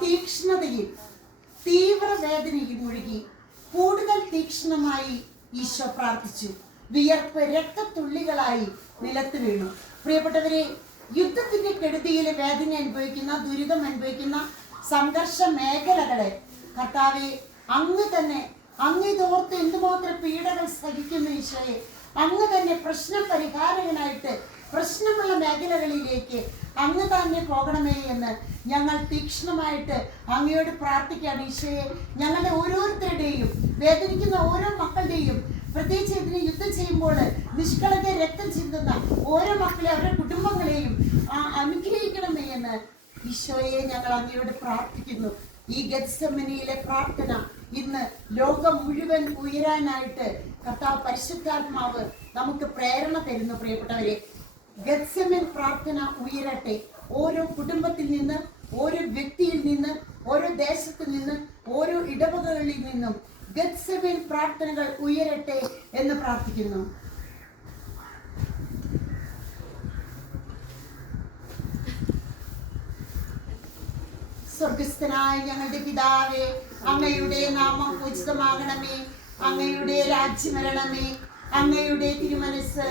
തീക്ഷ്ണതയിൽ തീവ്രവേദനയിൽ മുഴുകി കൂടുതൽ തീക്ഷ്ണമായി ഈശോ പ്രാർത്ഥിച്ചു. വിയർപ്പ് രക്തത്തുള്ളികളായി നിലത്ത് വീണു. പ്രിയപ്പെട്ടവരെ, യുദ്ധത്തിന്റെ കെടുതിയിൽ വേദന അനുഭവിക്കുന്ന, ദുരിതം അനുഭവിക്കുന്ന സംഘർഷ മേഖലകളെ കർത്താവെ, അങ്ങ് തന്നെ, അങ്ങ് ഇതോർത്ത് എന്തുമാത്രം പീഡകൾ സഹിക്കുന്ന ഈശോയെ, അങ്ങ് തന്നെ പ്രശ്ന പരിഹാരകനായിട്ട് പ്രശ്നമുള്ള മേഖലകളിലേക്ക് അങ്ങ് തന്നെ പോകണമേ എന്ന് ഞങ്ങൾ തീക്ഷ്ണമായിട്ട് അങ്ങയോട് പ്രാർത്ഥിക്കുകയാണ്. ഈശോയെ, ഞങ്ങളുടെ ഓരോരുത്തരുടെയും, വേദനിക്കുന്ന ഓരോ മക്കളുടെയും, പ്രത്യേകിച്ച് ഇതിന് യുദ്ധം ചെയ്യുമ്പോൾ നിഷ്കളങ്ക രക്തം ചിന്തുന്ന ഓരോ മക്കളെ, അവരുടെ കുടുംബങ്ങളെയും അനുഗ്രഹിക്കണമേ എന്ന് ഈശോയെ ഞങ്ങൾ അങ്ങയോട് പ്രാർത്ഥിക്കുന്നു. ഈ ഗെത്സമനിയിലെ പ്രാർത്ഥന ഇന്ന് ലോകം മുഴുവൻ ഉയരാനായിട്ട് കർത്താവ് പരിശുദ്ധാത്മാവ് നമുക്ക് പ്രേരണ തരുന്നു. പ്രിയപ്പെട്ടവരെ, ഗെത്സമൻ പ്രാർത്ഥന ഉയരട്ടെ. ഓരോ കുടുംബത്തിൽ നിന്ന്, ഓരോ വ്യക്തിയിൽ നിന്ന്, ഓരോ ദേശത്ത് നിന്ന്, ഓരോ ഇടവകകളിൽ നിന്നും ഗെത്സമൻ പ്രാർത്ഥനകൾ ഉയരട്ടെ എന്ന് പ്രാർത്ഥിക്കുന്നു. സ്വർഗസ്ഥനായ ഞങ്ങളുടെ പിതാവേ, അങ്ങയുടെ നാമം പൂജിതമാകണമേ, അങ്ങയുടെ രാജ്യം വരണമേ, അങ്ങയുടെ തിരുമനസ്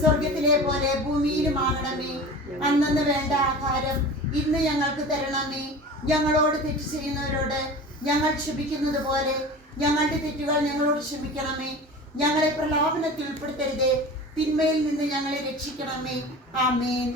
സ്വർഗത്തിലെ പോലെ ഭൂമിയിലുമാകണമേ. അന്നന്ന് വേണ്ട ആഹാരം ഇന്ന് ഞങ്ങൾക്ക് തരണമേ. ഞങ്ങളോട് തെറ്റ് ചെയ്യുന്നവരോട് ഞങ്ങൾ ക്ഷമിക്കുന്നത് പോലെ ഞങ്ങളുടെ തെറ്റുകൾ ഞങ്ങളോട് ക്ഷമിക്കണമേ. ഞങ്ങളെ പ്രലോഭനത്തിൽ ഉൾപ്പെടുത്തരുതേ, തിന്മയിൽ നിന്ന് ഞങ്ങളെ രക്ഷിക്കണമേ. ആമേൻ.